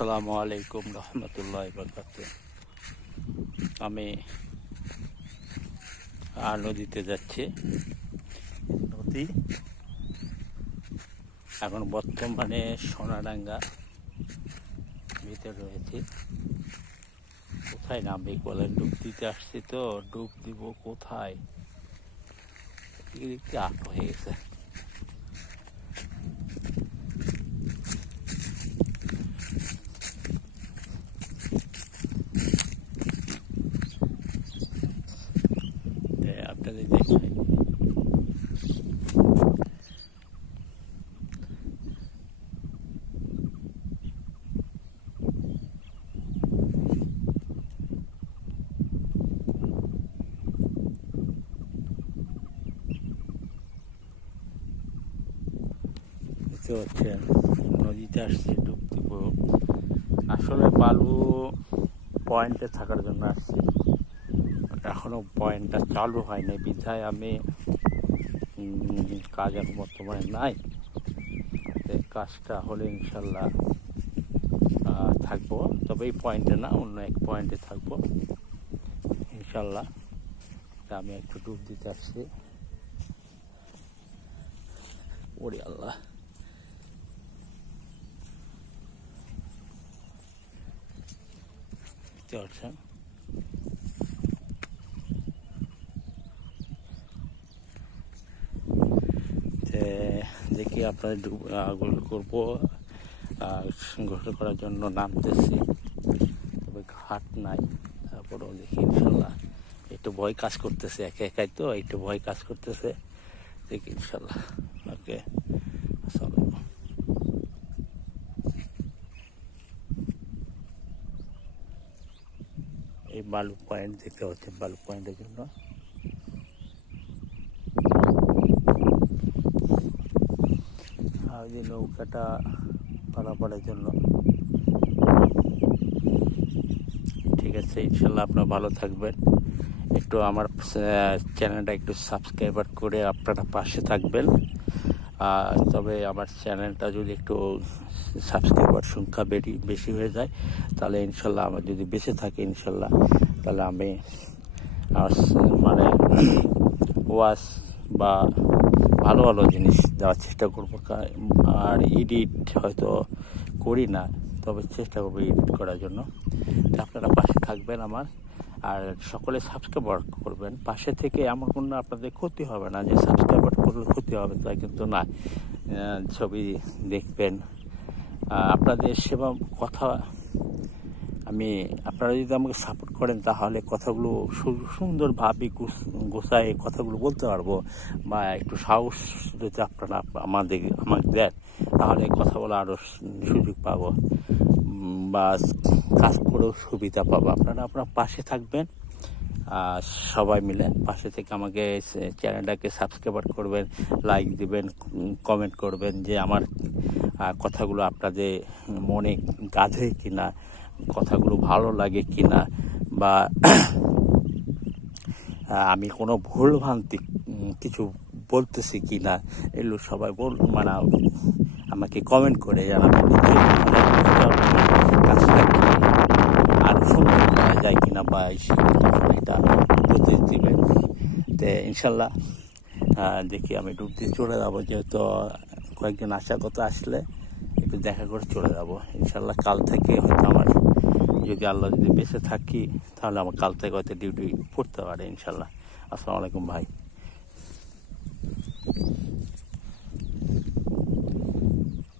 আসসালামু আলাইকুম রহমতুল্লাহি বারাকাতুহু। আমি নদীতে যাচ্ছি। নদী এখন বর্তমানে সোনাডাঙ্গা ভিতরে রয়েছি। কোথায় নামবে বলেন? ডুব দিতে আসছি তো, ডুব দিব কোথায়? দেখতে আট হয়ে গেছে। আপনাদের দেখাই বুঝতে পারছেন, নদীতে আসছি, ডুব দিব। আসলে বালু পয়েন্টে থাকার জন্য আসছি, এখনো পয়েন্টটা চালু হয়নি বিধায় আমি কাজ এখন বর্তমানে নাই। কাজটা হলে ইনশাল্লাহ থাকবো, তবে এই পয়েন্টে না, অন্য এক পয়েন্টে থাকবো ইনশাল্লাহ। আমি একটু ডুব দিতে আসছি। ওরে আল্লাহ, দেখতে পাচ্ছেন দেখি আপনাদের গোল করবো, গোসল করার জন্য নামতেছি, তবে ঘাট নাই। তারপরেও দেখি ইনশাল্লাহ, একটু ভয় কাজ করতেছে, একা একাই তো একটু ভয় কাজ করতেছে, দেখি ইনশাল্লাহ। ওকে, আসসালামু আলাইকুম। এই বালু পয়েন্ট দেখতে পাচ্ছেন, বালু পয়েন্টের জন্য ওই যে নৌকাটা পারাপারের জন্য। ঠিক আছে, ইনশাল্লাহ আপনারা ভালো থাকবেন। একটু আমার চ্যানেলটা একটু সাবস্ক্রাইবার করে আপনারা পাশে থাকবেন। তবে আমার চ্যানেলটা যদি একটু সাবস্ক্রাইবার সংখ্যা বেশি হয়ে যায়, তাহলে ইনশাল্লাহ আমার যদি বেঁচে থাকে ইনশাল্লাহ, তাহলে আমি মানে ওয়াচ বা ভালো ভালো জিনিস দেওয়ার চেষ্টা করবো। আর এডিট হয়তো করি না, তবে চেষ্টা করবো এডিট করার জন্য। আপনারা পাশে থাকবেন আমার, আর সকলে সাবস্ক্রাইবার করবেন পাশে থেকে। এমন কোনো আপনাদের ক্ষতি হবে না যে সাবস্ক্রাইবার করলে ক্ষতি হবে, তাই কিন্তু না। ছবি দেখবেন, আপনাদের সেবা কথা আপনারা যদি আমাকে সাপোর্ট করেন, তাহলে কথাগুলো সুন্দরভাবে গোছায় কথাগুলো বলতে পারবো, বা একটু সাহস যদি আপনারা আমাকে দেন, তাহলে কথা বলা আরও সুযোগ পাবো, বা কাজ করেও সুবিধা পাবো। আপনারা আপনার পাশে থাকবেন, সবাই মিলে পাশে থেকে আমাকে চ্যানেলটাকে সাবস্ক্রাইব করবেন, লাইক দিবেন, কমেন্ট করবেন যে আমার কথাগুলো আপনাদের মনে গাঁধে কিনা, কথাগুলো ভালো লাগে কিনা, বা আমি কোনো ভুল ভ্রান্তি কিছু বলতেছি কিনা, এগুলো সবাই মানে আমাকে কমেন্ট করে জানাবেন। কাজটাকে আরো সুন্দর করা যায় কিনা, বা এটা উপদেশ দিবেন। তো ইনশাল্লাহ দেখি আমি ডুব দিয়ে চলে যাবো, যেহেতু কয়েকদিন আসার কথা, আসলে একটু দেখা করে চলে যাবো ইনশাল্লাহ। কাল থেকে হয়তো আমার, যদি আল্লাহ যদি বেঁচে থাকি, তাহলে আমার কাল থেকে হয়তো ডিউটি পড়তে পারে ইনশাল্লাহ। আসসালামু আলাইকুম ভাই।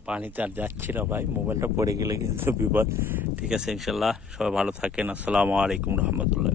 পানিতে আর যাচ্ছি না ভাই, মোবাইলটা পড়ে গেলে কিন্তু বিপদ। ঠিক আছে, ইনশাল্লাহ সবাই ভালো থাকেন। আসসালামু আলাইকুম রহমতুল্লাহ।